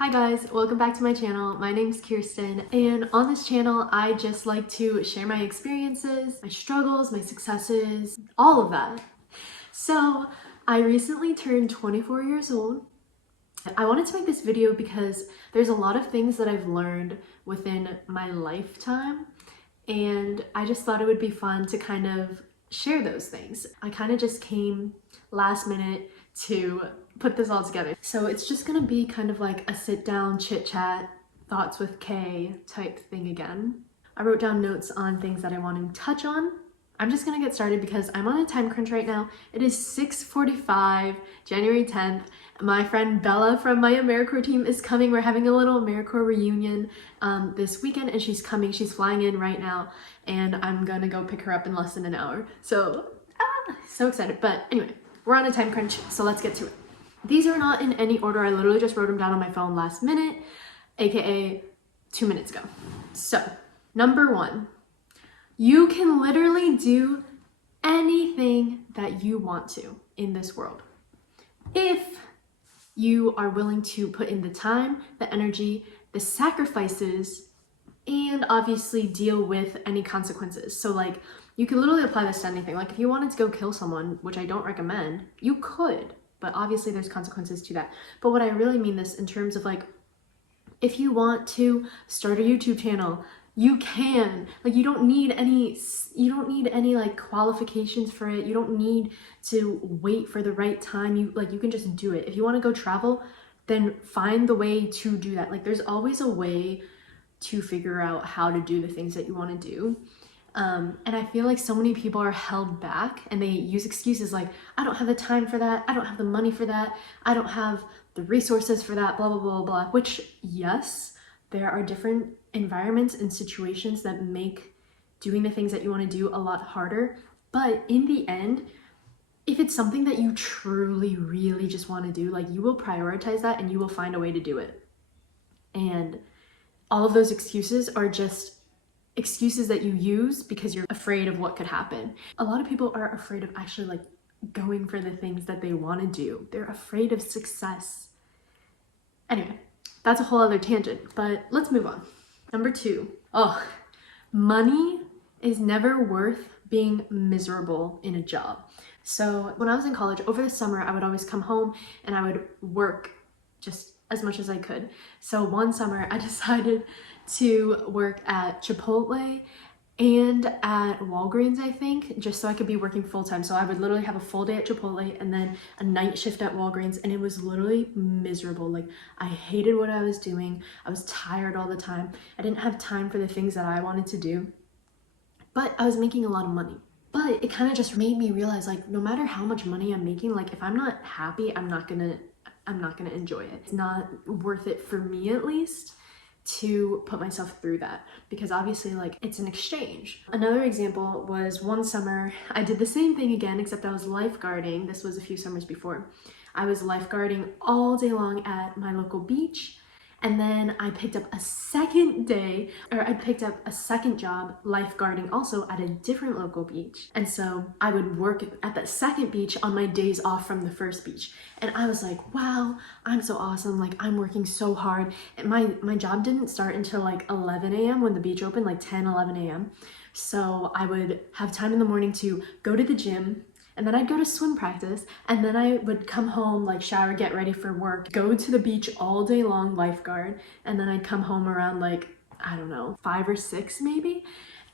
Hi guys, welcome back to my channel. My name's Kiersten, and on this channel I just like to share my experiences, my struggles, my successes, all of that. So I recently turned 24 years old. I wanted to make this video because there's a lot of things that I've learned within my lifetime, and I just thought it would be fun to kind of share those things. I kind of just came last minute to put this all together. So it's just gonna be kind of like a sit down, chit chat, thoughts with K type thing again. I wrote down notes on things that I want to touch on. I'm just gonna get started because I'm on a time crunch right now. It is 6:45, January 10th. My friend Bella from my AmeriCorps team is coming. We're having a little AmeriCorps reunion this weekend, and she's coming. She's flying in right now, and I'm gonna go pick her up in less than an hour. So excited. But anyway, we're on a time crunch, so let's get to it. These are not in any order. I literally just wrote them down on my phone last minute, aka 2 minutes ago. So, number 1, you can literally do anything that you want to in this world if you are willing to put in the time, the energy, the sacrifices, and obviously deal with any consequences. So like, you can literally apply this to anything. Like if you wanted to go kill someone, which I don't recommend, you could, but obviously there's consequences to that. But what I really mean this in terms of like, if you want to start a YouTube channel, you can. Like you don't need any like qualifications for it. You don't need to wait for the right time. You can just do it. If you want to go travel, then find the way to do that. Like there's always a way to figure out how to do the things that you want to do. And I feel like so many people are held back and they use excuses like, I don't have the time for that, I don't have the money for that, I don't have the resources for that, blah, blah, blah, blah. Which, yes, there are different environments and situations that make doing the things that you want to do a lot harder. But in the end, if it's something that you truly, really just want to do, like you will prioritize that and you will find a way to do it. And all of those excuses are just excuses that you use because you're afraid of what could happen. A lot of people are afraid of actually like going for the things that they want to do. They're afraid of success. Anyway, that's a whole other tangent, but let's move on. Number 2, money is never worth being miserable in a job. So when I was in college, over the summer, I would always come home and I would work just as much as I could. So one summer I decided to work at Chipotle and at Walgreens, I think, just so I could be working full-time. So I would literally have a full day at Chipotle and then a night shift at Walgreens, and it was literally miserable. Like I hated what I was doing. I was tired all the time. I didn't have time for the things that I wanted to do, but I was making a lot of money. But it kind of just made me realize like, no matter how much money I'm making, like if I'm not happy, I'm not gonna enjoy it. It's not worth it for me, at least, to put myself through that, because obviously like it's an exchange. Another example was one summer I did the same thing again, except I was lifeguarding. This was a few summers before. I was lifeguarding all day long at my local beach, and then I picked up a second job lifeguarding also at a different local beach. And so I would work at that second beach on my days off from the first beach. And I was like, wow, I'm so awesome. Like I'm working so hard. And my job didn't start until like 11 a.m. when the beach opened, like 10, 11 a.m. So I would have time in the morning to go to the gym, and then I'd go to swim practice, and then I would come home, like shower, get ready for work, go to the beach all day long, lifeguard, and then I'd come home around like, I don't know, 5 or 6 maybe.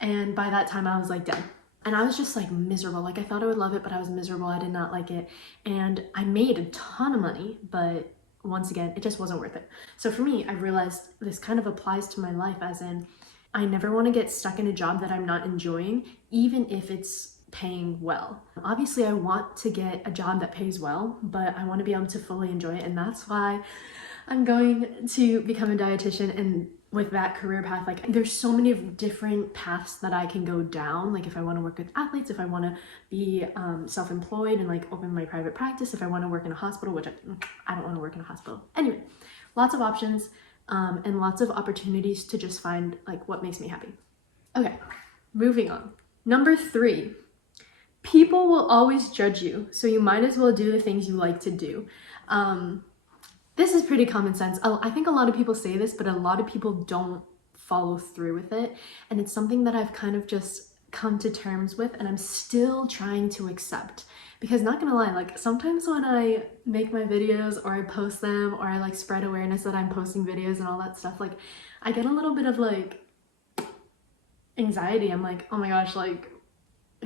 And by that time I was like done. And I was just like miserable. Like I thought I would love it, but I was miserable. I did not like it. And I made a ton of money, but once again, it just wasn't worth it. So for me, I realized this kind of applies to my life, as in, I never want to get stuck in a job that I'm not enjoying, even if it's paying well. Obviously I want to get a job that pays well, but I want to be able to fully enjoy it, and that's why I'm going to become a dietitian. And with that career path, like there's so many different paths that I can go down. Like if I want to work with athletes, if I want to be self-employed and like open my private practice, if I want to work in a hospital, which I don't want to work in a hospital. Anyway, lots of options and lots of opportunities to just find like what makes me happy. Okay, moving on. Number 3, people will always judge you, so you might as well do the things you like to do. This is pretty common sense. I think a lot of people say this, but a lot of people don't follow through with it. And it's something that I've kind of just come to terms with, and I'm still trying to accept. Because not gonna lie, like sometimes when I make my videos or I post them or I like spread awareness that I'm posting videos and all that stuff, like I get a little bit of like anxiety. I'm like, oh my gosh, like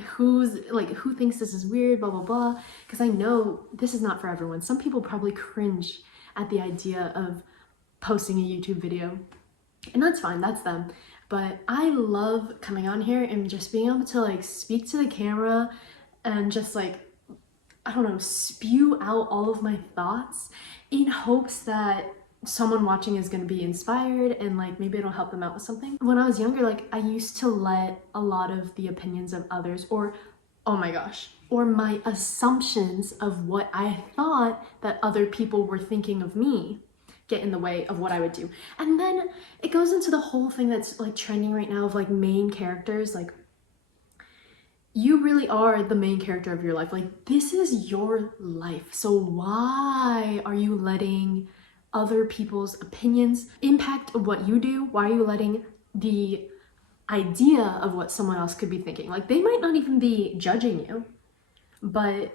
who thinks this is weird, blah blah blah, because I know this is not for everyone. Some people probably cringe at the idea of posting a YouTube video, and that's fine, that's them. But I love coming on here and just being able to like speak to the camera and just like, I don't know, spew out all of my thoughts in hopes that someone watching is going to be inspired and like maybe it'll help them out with something. When I was younger, like I used to let a lot of the opinions of others, or oh my gosh, or my assumptions of what I thought that other people were thinking of me get in the way of what I would do. And then it goes into the whole thing that's like trending right now of like main characters. Like, you really are the main character of your life. Like, this is your life. So why are you letting other people's opinions impact what you do? Why are you letting the idea of what someone else could be thinking? Like, they might not even be judging you, but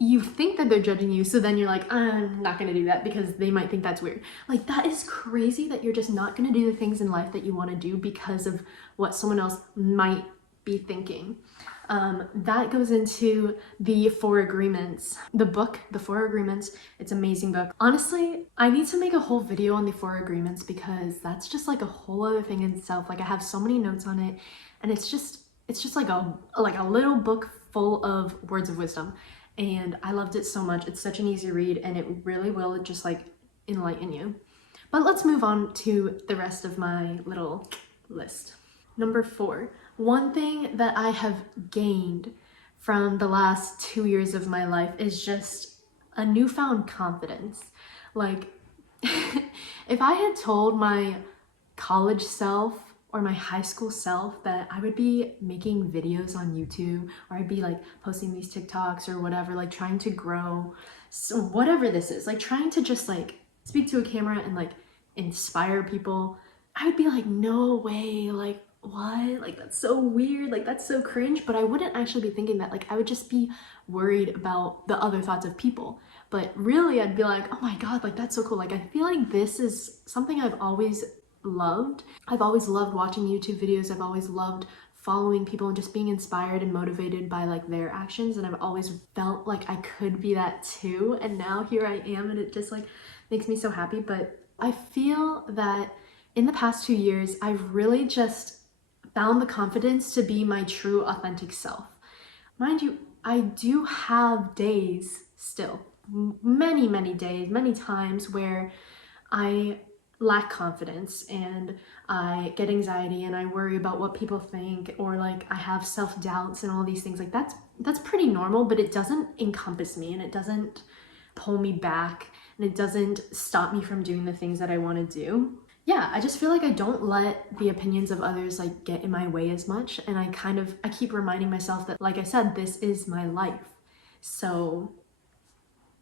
you think that they're judging you, so then you're like, I'm not gonna do that because they might think that's weird. Like, that is crazy that you're just not gonna do the things in life that you want to do because of what someone else might be thinking. That goes into the 4 Agreements. The book, the 4 Agreements, it's an amazing book. Honestly, I need to make a whole video on the 4 Agreements because that's just like a whole other thing in itself. Like, I have so many notes on it, and it's just like a little book full of words of wisdom. And I loved it so much. It's such an easy read, and it really will just like enlighten you. But let's move on to the rest of my little list. Number 4. One thing that I have gained from the last 2 years of my life is just a newfound confidence. Like, if I had told my college self or my high school self that I would be making videos on YouTube, or I'd be like posting these TikToks or whatever, like trying to grow, so whatever this is, like trying to just like speak to a camera and like inspire people, I would be like, no way, like what? Like, that's so weird, like that's so cringe. But I wouldn't actually be thinking that. Like, I would just be worried about the other thoughts of people. But really, I'd be like, oh my god, like that's so cool. Like, I feel like this is something I've always loved. I've always loved watching YouTube videos. I've always loved following people and just being inspired and motivated by like their actions, and I've always felt like I could be that too. And now here I am, and it just like makes me so happy. But I feel that in the past 2 years, I've really just found the confidence to be my true authentic self. Mind you, I do have days still, many days, many times where I lack confidence and I get anxiety and I worry about what people think, or like I have self-doubts and all these things. Like, that's pretty normal, but it doesn't encompass me, and it doesn't pull me back, and it doesn't stop me from doing the things that I want to do. Yeah, I just feel like I don't let the opinions of others like get in my way as much, and I keep reminding myself that, like I said, this is my life. So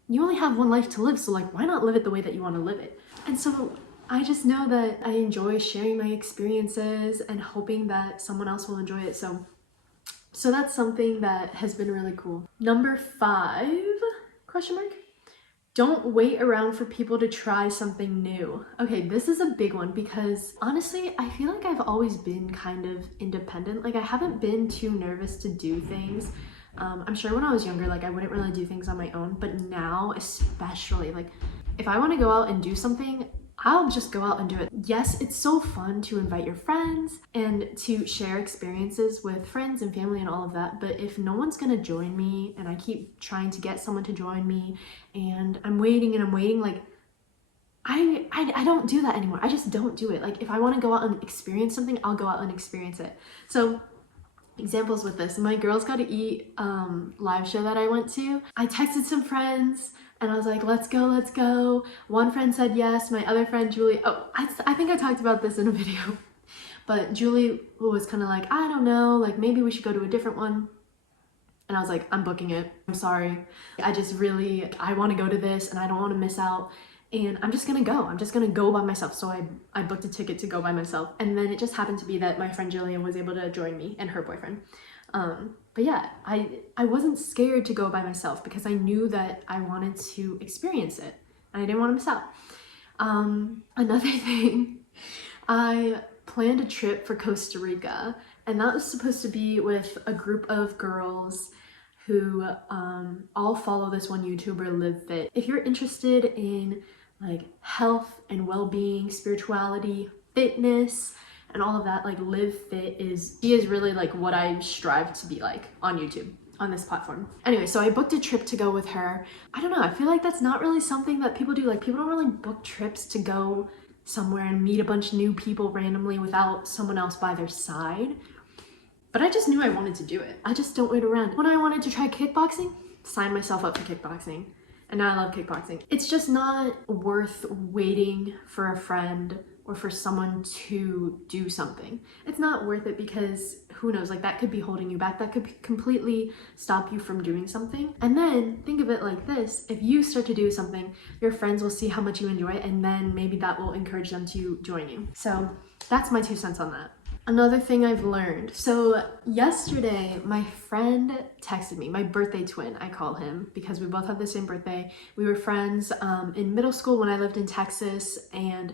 you only have one life to live, so like why not live it the way that you want to live it? And so I just know that I enjoy sharing my experiences and hoping that someone else will enjoy it. So that's something that has been really cool. Number 5, question mark? Don't wait around for people to try something new. Okay, this is a big one because honestly, I feel like I've always been kind of independent. Like, I haven't been too nervous to do things. I'm sure when I was younger, like I wouldn't really do things on my own, but now especially, like if I want to go out and do something, I'll just go out and do it. Yes, it's so fun to invite your friends and to share experiences with friends and family and all of that, but if no one's gonna join me and I keep trying to get someone to join me and I'm waiting, like I don't do that anymore. I just don't do it. Like, if I want to go out and experience something, I'll go out and experience it. So examples with this, my Girls Gotta Eat live show that I went to, I texted some friends and I was like, let's go. One friend said yes. My other friend, Julie, I think I talked about this in a video, but Julie was kind of like, I don't know, like maybe we should go to a different one. And I was like, I'm booking it. I'm sorry. I want to go to this and I don't want to miss out. and I'm just gonna go. I'm just gonna go by myself. So I booked a ticket to go by myself. And then it just happened to be that my friend Jillian was able to join me and her boyfriend. But yeah, I wasn't scared to go by myself because I knew that I wanted to experience it and I didn't want to miss out. Another thing, I planned a trip for Costa Rica, and that was supposed to be with a group of girls who all follow this one YouTuber, Live Fit. If you're interested in like health and well-being, spirituality, fitness, and all of that, like Live Fit she is really like what I strive to be like on YouTube, on this platform. Anyway, so I booked a trip to go with her. I don't know, I feel like that's not really something that people do. Like people don't really book trips to go somewhere and meet a bunch of new people randomly without someone else by their side. But I just knew I wanted to do it. I just don't wait around. When I wanted to try kickboxing, signed myself up for kickboxing. And now I love kickboxing. It's just not worth waiting for a friend or for someone to do something. It's not worth it because who knows, like that could be holding you back. That could completely stop you from doing something. And then think of it like this. If you start to do something, your friends will see how much you enjoy it, and then maybe that will encourage them to join you. So that's my 2 cents on that. Another thing I've learned. So yesterday, my friend texted me, my birthday twin, I call him, because we both have the same birthday. We were friends in middle school when I lived in Texas, and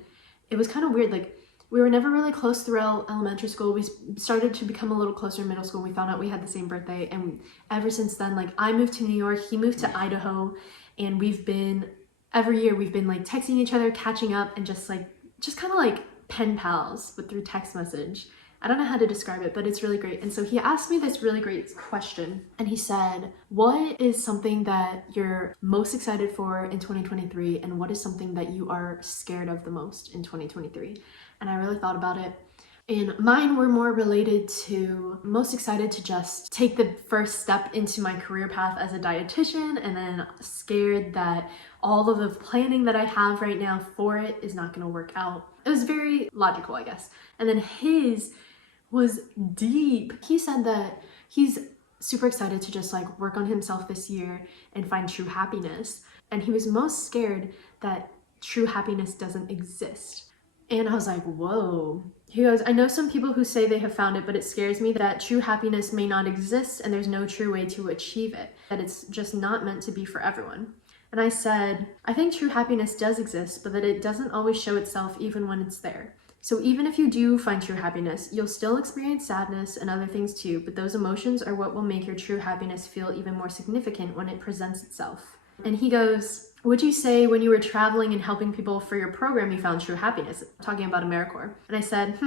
it was kind of weird. Like we were never really close throughout elementary school. We started to become a little closer in middle school. We found out we had the same birthday, and ever since then, like I moved to New York, he moved to Idaho, and every year we've been like texting each other, catching up, and just kind of like pen pals, but through text message. I don't know how to describe it, but it's really great. And so he asked me this really great question, and he said, what is something that you're most excited for in 2023, and what is something that you are scared of the most in 2023? And I really thought about it, and mine were more related to most excited to just take the first step into my career path as a dietitian, and then scared that all of the planning that I have right now for it is not going to work out. It was very logical, I guess. And then his was deep. He said that he's super excited to just like work on himself this year and find true happiness. And he was most scared that true happiness doesn't exist. And I was like, whoa. He goes, I know some people who say they have found it, but it scares me that true happiness may not exist and there's no true way to achieve it, that it's just not meant to be for everyone. And I said, I think true happiness does exist, but that it doesn't always show itself even when it's there. So even if you do find true happiness, you'll still experience sadness and other things too, but those emotions are what will make your true happiness feel even more significant when it presents itself. And he goes, would you say when you were traveling and helping people for your program, you found true happiness? Talking about AmeriCorps. And I said,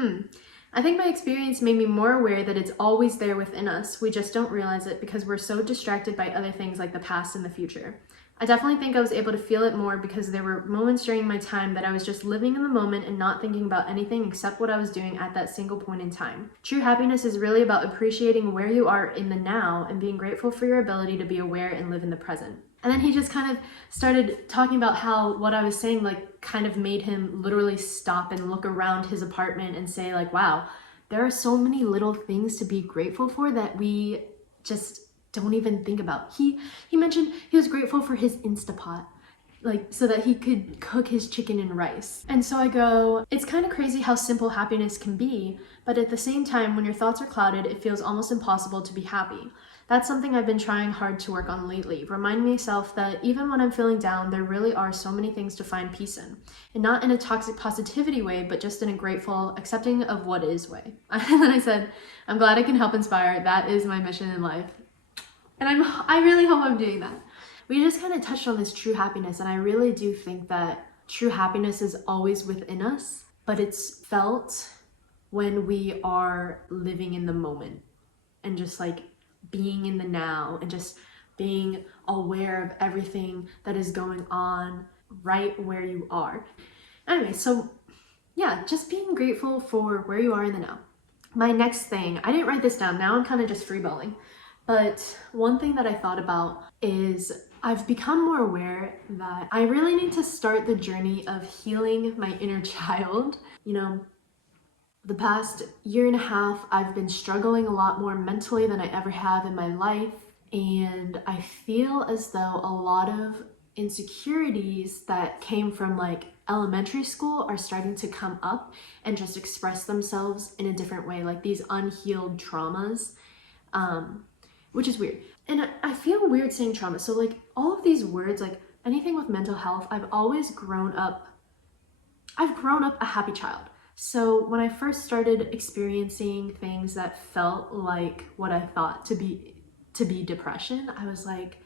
I think my experience made me more aware that it's always there within us. We just don't realize it because we're so distracted by other things like the past and the future. I definitely think I was able to feel it more because there were moments during my time that I was just living in the moment and not thinking about anything except what I was doing at that single point in time. True happiness is really about appreciating where you are in the now and being grateful for your ability to be aware and live in the present. And then he just kind of started talking about how what I was saying like kind of made him literally stop and look around his apartment and say like, wow, there are so many little things to be grateful for that we just don't even think about. He mentioned he was grateful for his Instapot, like so that he could cook his chicken and rice. And so I go, it's kind of crazy how simple happiness can be, but at the same time, when your thoughts are clouded, it feels almost impossible to be happy. That's something I've been trying hard to work on lately. Remind myself that even when I'm feeling down, there really are so many things to find peace in. And not in a toxic positivity way, but just in a grateful, accepting of what is way. And then I said, I'm glad I can help inspire. That is my mission in life. And I really hope I'm doing that. We just kind of touched on this true happiness, and I really do think that true happiness is always within us, but it's felt when we are living in the moment and just like being in the now and just being aware of everything that is going on right where you are. Anyway, so yeah, just being grateful for where you are in the now. My next thing, I didn't write this down, now I'm kind of just freeballing. But one thing that I thought about is I've become more aware that I really need to start the journey of healing my inner child. You know, the past year and a half, I've been struggling a lot more mentally than I ever have in my life. And I feel as though a lot of insecurities that came from like elementary school are starting to come up and just express themselves in a different way, like these unhealed traumas, which is weird. And I feel weird saying trauma. So like all of these words, like anything with mental health, I've grown up a happy child. So when I first started experiencing things that felt like what I thought to be depression, I was like,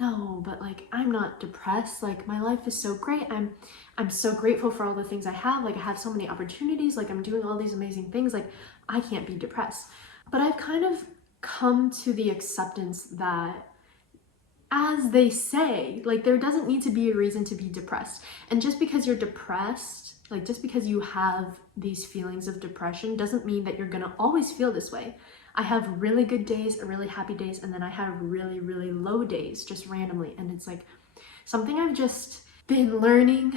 no, but like I'm not depressed. Like my life is so great. I'm so grateful for all the things I have. Like I have so many opportunities. Like I'm doing all these amazing things. Like I can't be depressed. But I've kind of come to the acceptance that, as they say, like there doesn't need to be a reason to be depressed. And just because you're depressed, like just because you have these feelings of depression doesn't mean that you're gonna always feel this way. I have really good days, really happy days, and then I have really, really low days just randomly. And it's like something I've just been learning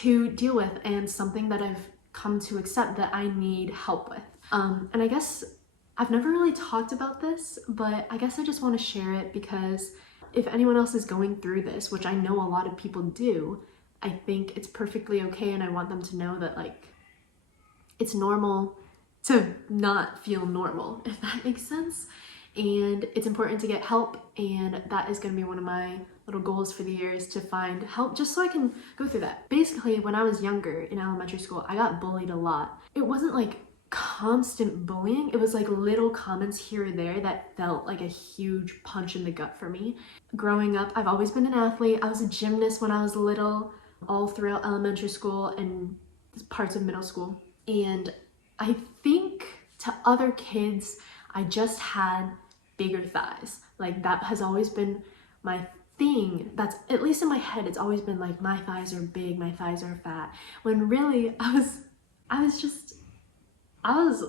to deal with, and something that I've come to accept that I need help with. And I guess I've never really talked about this, but I guess I just want to share it because if anyone else is going through this, which I know a lot of people do, I think it's perfectly okay, and I want them to know that like it's normal to not feel normal, if that makes sense. And it's important to get help, and that is going to be one of my little goals for the year, is to find help just so I can go through that. Basically, when I was younger in elementary school, I got bullied a lot. It wasn't like constant bullying, it was like little comments here or there that felt like a huge punch in the gut for me. Growing up, I've always been an athlete. I was a gymnast when I was little, all throughout elementary school and parts of middle school. And I think to other kids, I just had bigger thighs. Like that has always been my thing. That's, at least in my head, it's always been like my thighs are big, my thighs are fat. When really I was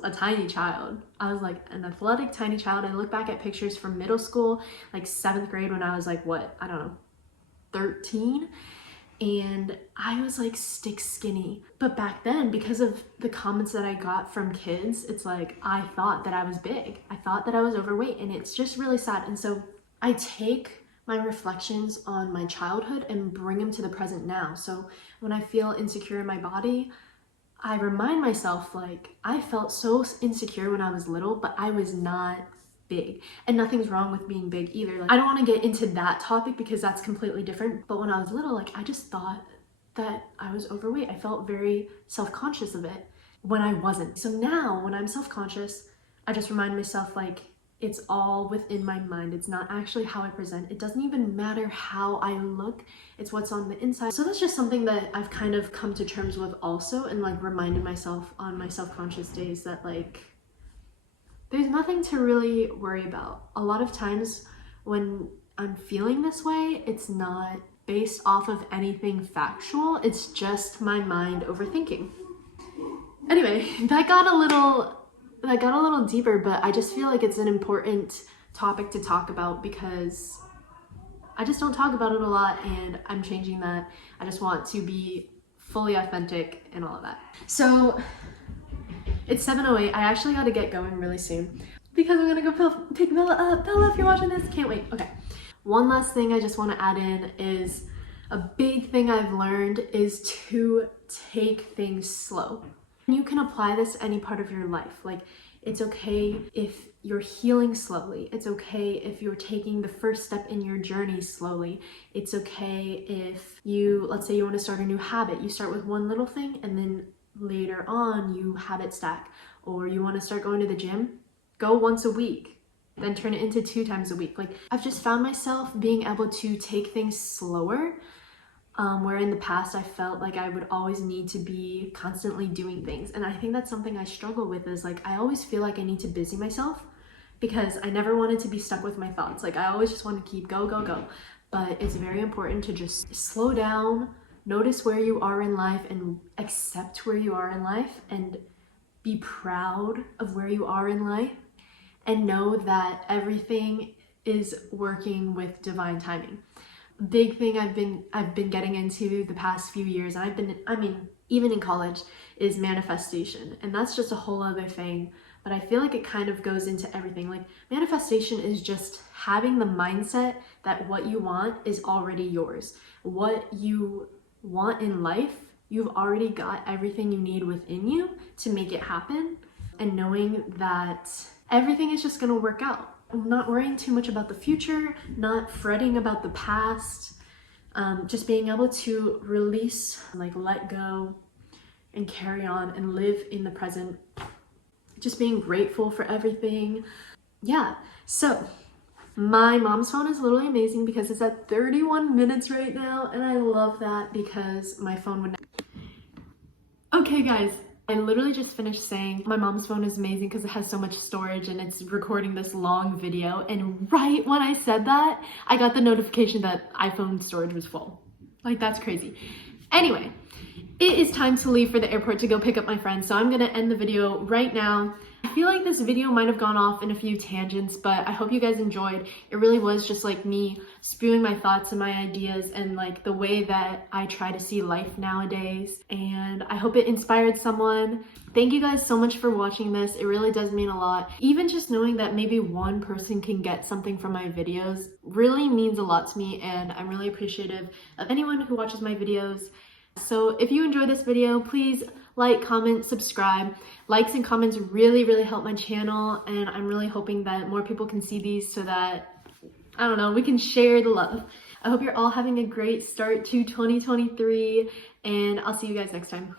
a tiny child. I was like an athletic tiny child. I look back at pictures from middle school, like 7th grade, when I was like, what, I don't know, 13. And I was like stick skinny. But back then, because of the comments that I got from kids, it's like I thought that I was big. I thought that I was overweight, and it's just really sad. And so I take my reflections on my childhood and bring them to the present now. So when I feel insecure in my body, I remind myself, like, I felt so insecure when I was little, but I was not big. And nothing's wrong with being big either. Like, I don't want to get into that topic because that's completely different. But when I was little, like, I just thought that I was overweight. I felt very self-conscious of it when I wasn't. So now when I'm self-conscious, I just remind myself, like, it's all within my mind. It's not actually how I present. It doesn't even matter how I look. It's what's on the inside. So that's just something that I've kind of come to terms with also, and like reminding myself on my self-conscious days that like there's nothing to really worry about. A lot of times when I'm feeling this way, it's not based off of anything factual. It's just my mind overthinking. Anyway, that got a little deeper, but I just feel like it's an important topic to talk about because I just don't talk about it a lot, and I'm changing that. I just want to be fully authentic and all of that. So it's 7:08. I actually got to get going really soon because I'm gonna go pick Bella up. Bella, if you're watching this, can't wait. Okay. One last thing I just want to add in is a big thing I've learned is to take things slow. You can apply this to any part of your life. Like, it's okay if you're healing slowly. It's okay if you're taking the first step in your journey slowly. It's okay if you, let's say you want to start a new habit. You start with one little thing and then later on you habit stack. Or you want to start going to the gym, go once a week, then turn it into 2 times a week. Like, I've just found myself being able to take things slower. Where in the past I felt like I would always need to be constantly doing things. And I think that's something I struggle with, is like I always feel like I need to busy myself because I never wanted to be stuck with my thoughts. Like I always just want to keep go. But it's very important to just slow down, notice where you are in life and accept where you are in life, and be proud of where you are in life, and know that everything is working with divine timing. Big thing I've been getting into the past few years, and even in college, is manifestation. And that's just a whole other thing. but I feel like it kind of goes into everything. Like manifestation is just having the mindset that what you want is already yours. What you want in life, you've already got everything you need within you to make it happen, and knowing that everything is just gonna work out. Not worrying too much about the future, not fretting about the past, just being able to release, like let go and carry on and live in the present. Just being grateful for everything. Yeah, so my mom's phone is literally amazing because it's at 31 minutes right now, and I love that because my phone would... Okay guys, I literally just finished saying my mom's phone is amazing because it has so much storage and it's recording this long video, and right when I said that, I got the notification that iPhone storage was full. Like, that's crazy. Anyway, it is time to leave for the airport to go pick up my friend, so I'm gonna end the video right now. I feel like this video might have gone off in a few tangents, but I hope you guys enjoyed. It really was just like me spewing my thoughts and my ideas and like the way that I try to see life nowadays, and I hope it inspired someone. Thank you guys so much for watching this. It really does mean a lot. Even just knowing that maybe one person can get something from my videos really means a lot to me, and I'm really appreciative of anyone who watches my videos. So if you enjoyed this video, please like, comment, subscribe. Likes and comments really, really help my channel, and I'm really hoping that more people can see these so that, I don't know, we can share the love. I hope you're all having a great start to 2023, and I'll see you guys next time.